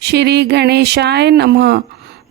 श्री गणेशाय नमः।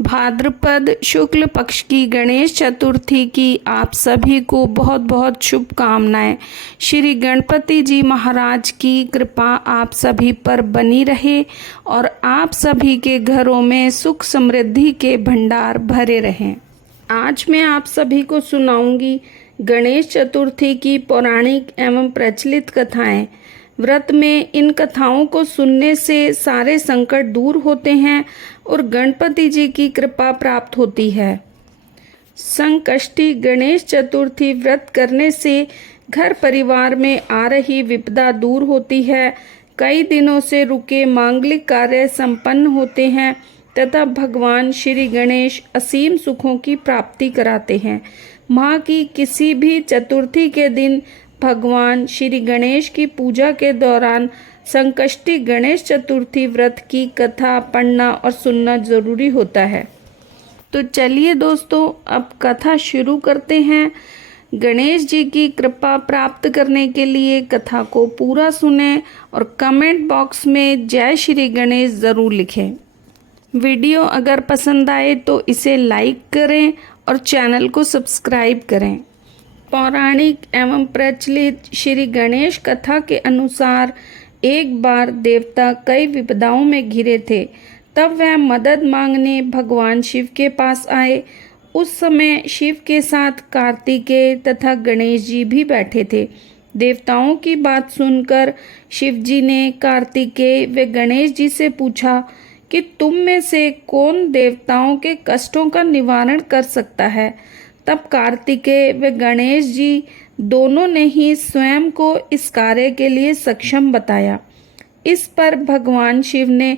भाद्रपद शुक्ल पक्ष की गणेश चतुर्थी की आप सभी को बहुत बहुत शुभकामनाएं। श्री गणपति जी महाराज की कृपा आप सभी पर बनी रहे और आप सभी के घरों में सुख समृद्धि के भंडार भरे रहें। आज मैं आप सभी को सुनाऊंगी गणेश चतुर्थी की पौराणिक एवं प्रचलित कथाएं। व्रत में इन कथाओं को सुनने से सारे संकट दूर होते हैं और गणपति जी की कृपा प्राप्त होती है। संकष्टी गणेश चतुर्थी व्रत करने से घर परिवार में आ रही विपदा दूर होती है। कई दिनों से रुके मांगलिक कार्य संपन्न होते हैं तथा भगवान श्री गणेश असीम सुखों की प्राप्ति कराते हैं। माह की किसी भी चतुर्थी के दिन भगवान श्री गणेश की पूजा के दौरान संकष्टी गणेश चतुर्थी व्रत की कथा पढ़ना और सुनना जरूरी होता है। तो चलिए दोस्तों, अब कथा शुरू करते हैं। गणेश जी की कृपा प्राप्त करने के लिए कथा को पूरा सुनें और कमेंट बॉक्स में जय श्री गणेश ज़रूर लिखें। वीडियो अगर पसंद आए तो इसे लाइक करें और चैनल को सब्सक्राइब करें। पौराणिक एवं प्रचलित श्री गणेश कथा के अनुसार एक बार देवता कई विपदाओं में घिरे थे। तब वह मदद मांगने भगवान शिव के पास आए। उस समय शिव के साथ कार्तिकेय तथा गणेश जी भी बैठे थे। देवताओं की बात सुनकर शिव जी ने कार्तिकेय व गणेश जी से पूछा कि तुम में से कौन देवताओं के कष्टों का निवारण कर सकता है। तब कार्तिकेय व गणेश जी दोनों ने ही स्वयं को इस कार्य के लिए सक्षम बताया। इस पर भगवान शिव ने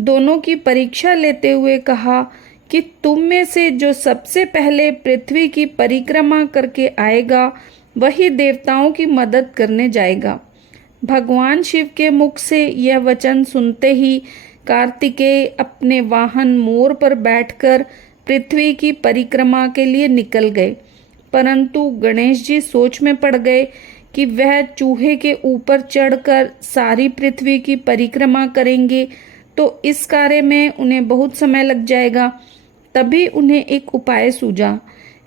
दोनों की परीक्षा लेते हुए कहा कि तुम में से जो सबसे पहले पृथ्वी की परिक्रमा करके आएगा वही देवताओं की मदद करने जाएगा। भगवान शिव के मुख से यह वचन सुनते ही कार्तिकेय अपने वाहन मोर पर बैठकर पृथ्वी की परिक्रमा के लिए निकल गए। परंतु गणेश जी सोच में पड़ गए कि वह चूहे के ऊपर चढ़कर सारी पृथ्वी की परिक्रमा करेंगे तो इस कार्य में उन्हें बहुत समय लग जाएगा। तभी उन्हें एक उपाय सूझा।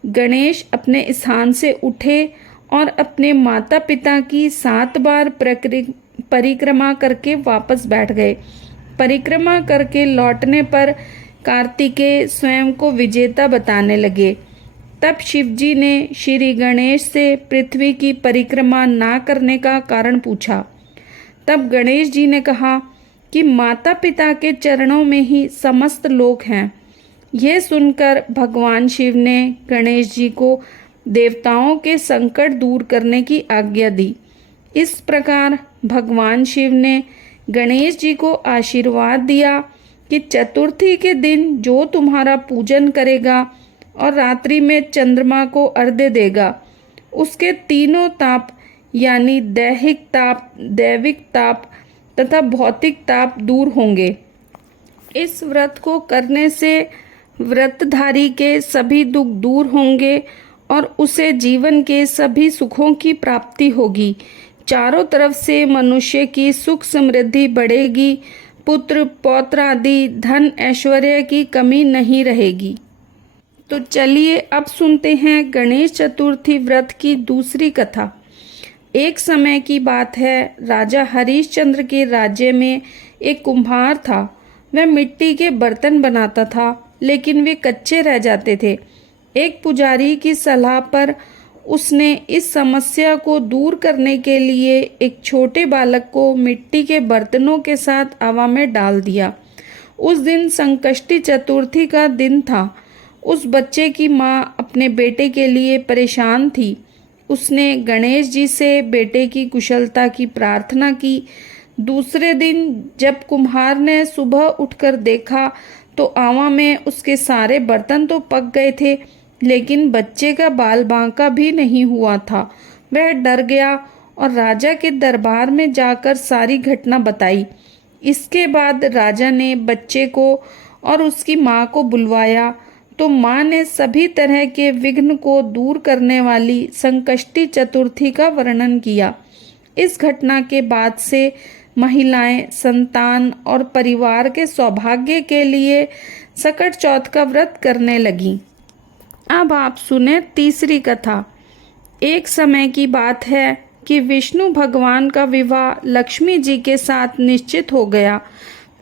गणेश अपने स्थान से उठे और अपने माता पिता की 7 बार परिक्रमा करके वापस बैठ गए। परिक्रमा करके लौटने पर कार्तिकेय स्वयं को विजेता बताने लगे। तब शिवजी ने श्री गणेश से पृथ्वी की परिक्रमा ना करने का कारण पूछा। तब गणेश जी ने कहा कि माता पिता के चरणों में ही समस्त लोक हैं। यह सुनकर भगवान शिव ने गणेश जी को देवताओं के संकट दूर करने की आज्ञा दी। इस प्रकार भगवान शिव ने गणेश जी को आशीर्वाद दिया कि चतुर्थी के दिन जो तुम्हारा पूजन करेगा और रात्रि में चंद्रमा को अर्घ्य देगा उसके तीनों ताप यानी दैहिक ताप, दैविक ताप तथा भौतिक ताप दूर होंगे। इस व्रत को करने से व्रतधारी के सभी दुख दूर होंगे और उसे जीवन के सभी सुखों की प्राप्ति होगी। चारों तरफ से मनुष्य की सुख समृद्धि बढ़ेगी। पुत्र पौत्र आदि धन ऐश्वर्य की कमी नहीं रहेगी। तो चलिए अब सुनते हैं गणेश चतुर्थी व्रत की दूसरी कथा। एक समय की बात है, राजा हरिश्चंद्र के राज्य में एक कुम्हार था। वह मिट्टी के बर्तन बनाता था लेकिन वे कच्चे रह जाते थे। एक पुजारी की सलाह पर उसने इस समस्या को दूर करने के लिए एक छोटे बालक को मिट्टी के बर्तनों के साथ हवा में डाल दिया। उस दिन संकष्टी चतुर्थी का दिन था। उस बच्चे की माँ अपने बेटे के लिए परेशान थी। उसने गणेश जी से बेटे की कुशलता की प्रार्थना की। दूसरे दिन जब कुम्हार ने सुबह उठकर देखा तो आवा में उसके सारे बर्तन तो पक गए थे लेकिन बच्चे का बाल बांका भी नहीं हुआ था। वह डर गया और राजा के दरबार में जाकर सारी घटना बताई। इसके बाद राजा ने बच्चे को और उसकी माँ को बुलवाया तो माँ ने सभी तरह के विघ्न को दूर करने वाली संकष्टी चतुर्थी का वर्णन किया। इस घटना के बाद से महिलाएं संतान और परिवार के सौभाग्य के लिए सकट चौथ का व्रत करने लगीं। अब आप सुने तीसरी कथा। एक समय की बात है कि विष्णु भगवान का विवाह लक्ष्मी जी के साथ निश्चित हो गया।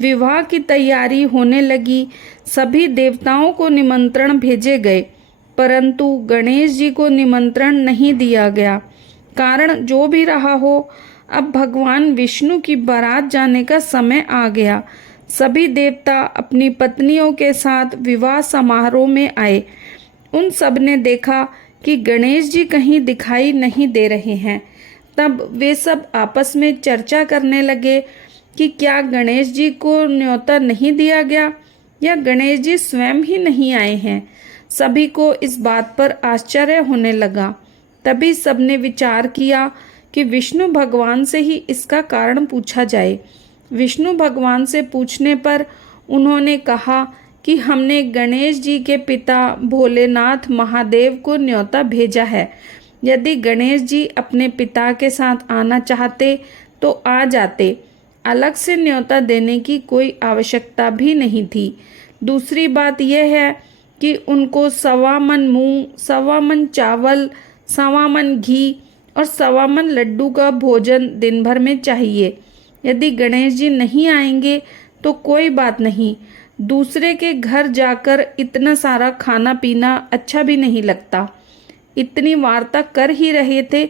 विवाह की तैयारी होने लगी। सभी देवताओं को निमंत्रण भेजे गए, परंतु गणेश जी को निमंत्रण नहीं दिया गया। कारण जो भी रहा हो, अब भगवान विष्णु की बारात जाने का समय आ गया। सभी देवता अपनी पत्नियों के साथ विवाह समारोह में आए। उन सब ने देखा कि गणेश जी कहीं दिखाई नहीं दे रहे हैं। तब वे सब आपस में चर्चा करने लगे कि क्या गणेश जी को न्योता नहीं दिया गया या गणेश जी स्वयं ही नहीं आए हैं। सभी को इस बात पर आश्चर्य होने लगा। तभी सबने विचार किया कि विष्णु भगवान से ही इसका कारण पूछा जाए। विष्णु भगवान से पूछने पर उन्होंने कहा कि हमने गणेश जी के पिता भोलेनाथ महादेव को न्योता भेजा है। यदि गणेश जी अपने पिता के साथ आना चाहते तो आ जाते। अलग से न्योता देने की कोई आवश्यकता भी नहीं थी। दूसरी बात यह है कि उनको 1.25 मन मूंग, 1.25 मन चावल, 1.25 मन घी और 1.25 मन लड्डू का भोजन दिन भर में चाहिए। यदि गणेश जी नहीं आएंगे तो कोई बात नहीं, दूसरे के घर जाकर इतना सारा खाना पीना अच्छा भी नहीं लगता। इतनी वार्ता कर ही रहे थे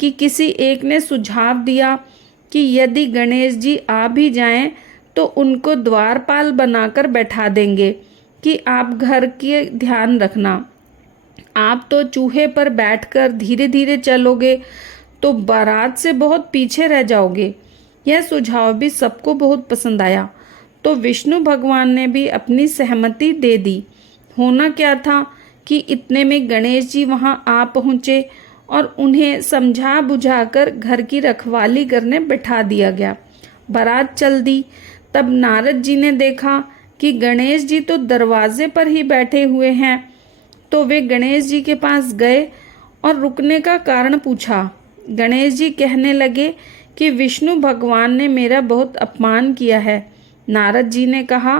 कि किसी एक ने सुझाव दिया कि यदि गणेश जी आ भी जाएं तो उनको द्वारपाल बनाकर बैठा देंगे कि आप घर के ध्यान रखना। आप तो चूहे पर बैठकर धीरे धीरे चलोगे तो बारात से बहुत पीछे रह जाओगे। यह सुझाव भी सबको बहुत पसंद आया, तो विष्णु भगवान ने भी अपनी सहमति दे दी। होना क्या था कि इतने में गणेश जी वहां आ पहुँचे और उन्हें समझा बुझाकर घर की रखवाली करने बैठा दिया गया। बारात चल दी। तब नारद जी ने देखा कि गणेश जी तो दरवाजे पर ही बैठे हुए हैं, तो वे गणेश जी के पास गए और रुकने का कारण पूछा। गणेश जी कहने लगे कि विष्णु भगवान ने मेरा बहुत अपमान किया है। नारद जी ने कहा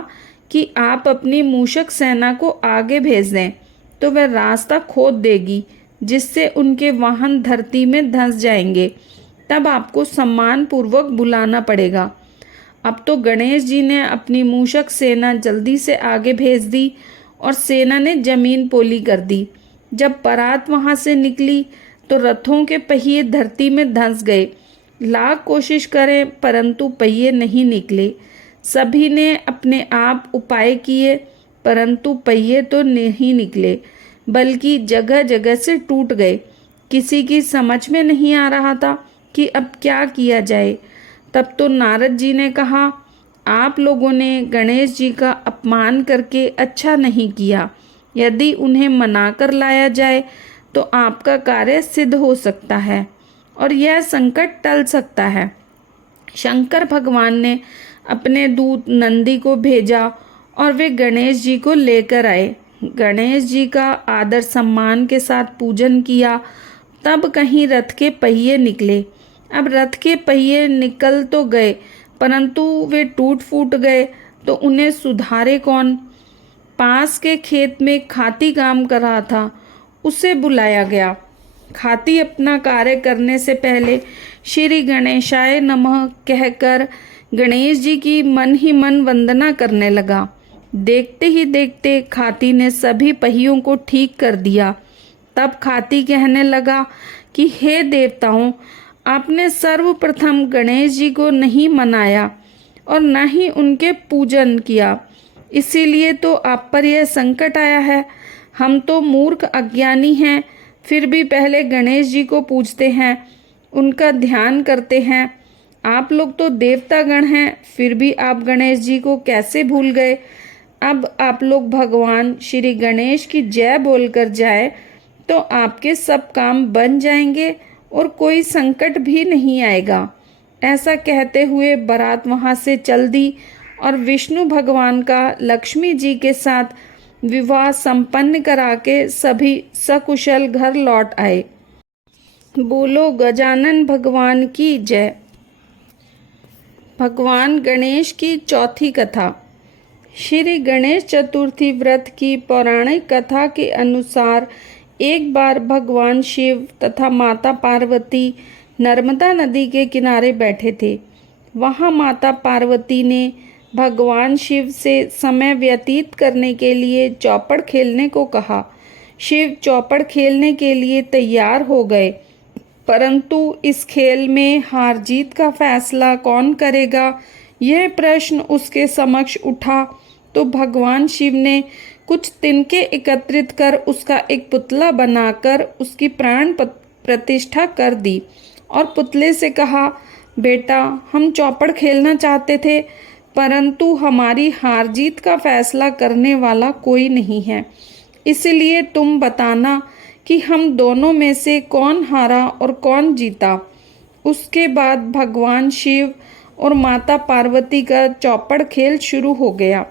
कि आप अपनी मूषक सेना को आगे भेज दें तो वह रास्ता खोद देगी, जिससे उनके वाहन धरती में धंस जाएंगे। तब आपको सम्मान पूर्वक बुलाना पड़ेगा। अब तो गणेश जी ने अपनी मूषक सेना जल्दी से आगे भेज दी और सेना ने जमीन पोली कर दी। जब बारात वहां से निकली तो रथों के पहिए धरती में धंस गए। लाख कोशिश करें परंतु पहिए नहीं निकले। सभी ने अपने आप उपाय किए परंतु पहिए तो नहीं निकले, बल्कि जगह जगह से टूट गए। किसी की समझ में नहीं आ रहा था कि अब क्या किया जाए। तब तो नारद जी ने कहा, आप लोगों ने गणेश जी का अपमान करके अच्छा नहीं किया। यदि उन्हें मनाकर लाया जाए तो आपका कार्य सिद्ध हो सकता है और यह संकट टल सकता है। शंकर भगवान ने अपने दूत नंदी को भेजा और वे गणेश जी को लेकर आए। गणेश जी का आदर सम्मान के साथ पूजन किया। तब कहीं रथ के पहिए निकले। अब रथ के पहिए निकल तो गए परंतु वे टूट फूट गए, तो उन्हें सुधारे कौन। पास के खेत में खाती काम कर रहा था, उसे बुलाया गया। खाती अपना कार्य करने से पहले श्री गणेशाय नमः कहकर गणेश जी की मन ही मन वंदना करने लगा। देखते ही देखते खाती ने सभी पहियों को ठीक कर दिया। तब खाती कहने लगा कि हे देवताओं, आपने सर्वप्रथम गणेश जी को नहीं मनाया और न ही उनके पूजन किया, इसीलिए तो आप पर यह संकट आया है। हम तो मूर्ख अज्ञानी हैं, फिर भी पहले गणेश जी को पूजते हैं, उनका ध्यान करते हैं। आप लोग तो देवतागण हैं, फिर भी आप गणेश जी को कैसे भूल गए। अब आप लोग भगवान श्री गणेश की जय बोलकर जाए तो आपके सब काम बन जाएंगे और कोई संकट भी नहीं आएगा। ऐसा कहते हुए बारात वहां से चल दी और विष्णु भगवान का लक्ष्मी जी के साथ विवाह संपन्न करा के सभी सकुशल घर लौट आए। बोलो गजानन भगवान की जय। भगवान गणेश की चौथी कथा। श्री गणेश चतुर्थी व्रत की पौराणिक कथा के अनुसार एक बार भगवान शिव तथा माता पार्वती नर्मदा नदी के किनारे बैठे थे। वहां माता पार्वती ने भगवान शिव से समय व्यतीत करने के लिए चौपड़ खेलने को कहा। शिव चौपड़ खेलने के लिए तैयार हो गए, परंतु इस खेल में हार जीत का फैसला कौन करेगा, यह प्रश्न उसके समक्ष उठा तो भगवान शिव ने कुछ तिनके एकत्रित कर उसका एक पुतला बनाकर उसकी प्राण प्रतिष्ठा कर दी और पुतले से कहा, बेटा, हम चौपड़ खेलना चाहते थे, परंतु हमारी हार जीत का फैसला करने वाला कोई नहीं है, इसलिए तुम बताना कि हम दोनों में से कौन हारा और कौन जीता। उसके बाद भगवान शिव और माता पार्वती का चौपड़ खेल शुरू हो गया।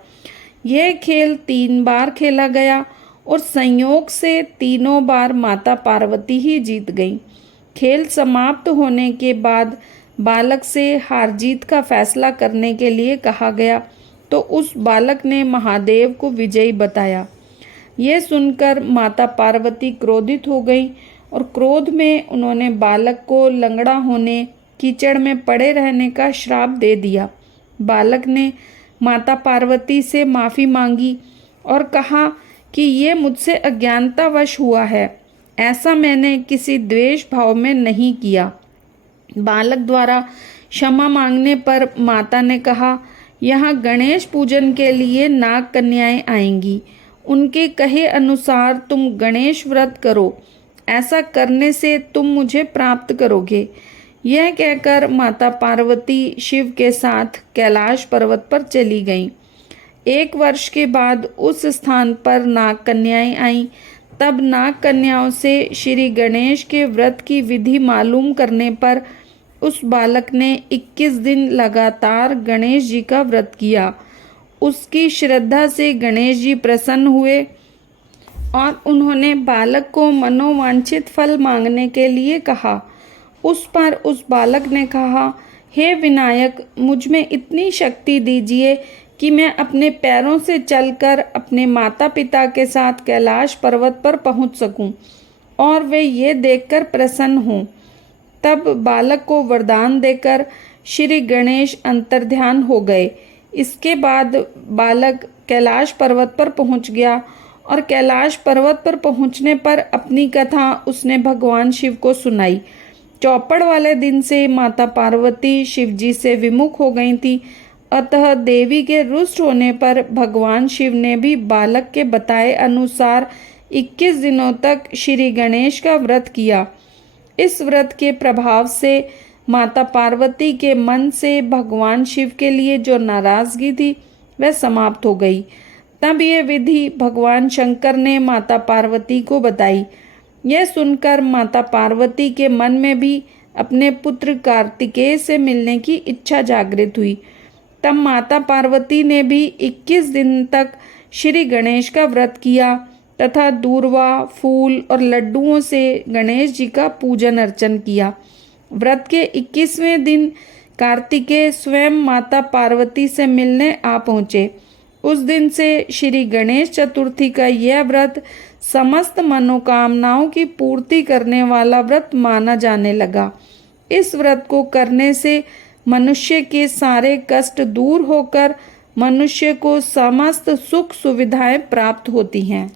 यह खेल 3 बार खेला गया और संयोग से तीनों बार माता पार्वती ही जीत गईं। खेल समाप्त होने के बाद बालक से हार जीत का फैसला करने के लिए कहा गया तो उस बालक ने महादेव को विजयी बताया। यह सुनकर माता पार्वती क्रोधित हो गई और क्रोध में उन्होंने बालक को लंगड़ा होने, कीचड़ में पड़े रहने का श्राप दे दिया। बालक ने माता पार्वती से माफ़ी मांगी और कहा कि ये मुझसे अज्ञानतावश हुआ है, ऐसा मैंने किसी द्वेष भाव में नहीं किया। बालक द्वारा क्षमा मांगने पर माता ने कहा, यहाँ गणेश पूजन के लिए नाग कन्याएं आएंगी, उनके कहे अनुसार तुम गणेश व्रत करो, ऐसा करने से तुम मुझे प्राप्त करोगे। यह कहकर माता पार्वती शिव के साथ कैलाश पर्वत पर चली गईं। 1 वर्ष के बाद उस स्थान पर नाग कन्याएं आईं। तब नाग कन्याओं से श्री गणेश के व्रत की विधि मालूम करने पर उस बालक ने 21 दिन लगातार गणेश जी का व्रत किया। उसकी श्रद्धा से गणेश जी प्रसन्न हुए और उन्होंने बालक को मनोवांछित फल मांगने के लिए कहा। उस पर उस बालक ने कहा, हे विनायक, मुझ में इतनी शक्ति दीजिए कि मैं अपने पैरों से चलकर अपने माता पिता के साथ कैलाश पर्वत पर पहुंच सकूं और वे ये देखकर प्रसन्न हों। तब बालक को वरदान देकर श्री गणेश अंतर्ध्यान हो गए। इसके बाद बालक कैलाश पर्वत पर पहुंच गया और कैलाश पर्वत पर पहुंचने पर अपनी कथा उसने भगवान शिव को सुनाई। चौपड़ वाले दिन से माता पार्वती शिव जी से विमुख हो गई थी, अतः देवी के रुष्ट होने पर भगवान शिव ने भी बालक के बताए अनुसार 21 दिनों तक श्री गणेश का व्रत किया। इस व्रत के प्रभाव से माता पार्वती के मन से भगवान शिव के लिए जो नाराजगी थी वह समाप्त हो गई। तब ये विधि भगवान शंकर ने माता पार्वती को बताई। यह सुनकर माता पार्वती के मन में भी अपने पुत्र कार्तिकेय से मिलने की इच्छा जागृत हुई। तब माता पार्वती ने भी 21 दिन तक श्री गणेश का व्रत किया तथा दूर्वा, फूल और लड्डुओं से गणेश जी का पूजन अर्चन किया। व्रत के 21वें दिन कार्तिकेय स्वयं माता पार्वती से मिलने आ पहुँचे। उस दिन से श्री गणेश चतुर्थी का यह व्रत समस्त मनोकामनाओं की पूर्ति करने वाला व्रत माना जाने लगा। इस व्रत को करने से मनुष्य के सारे कष्ट दूर होकर मनुष्य को समस्त सुख सुविधाएं प्राप्त होती हैं।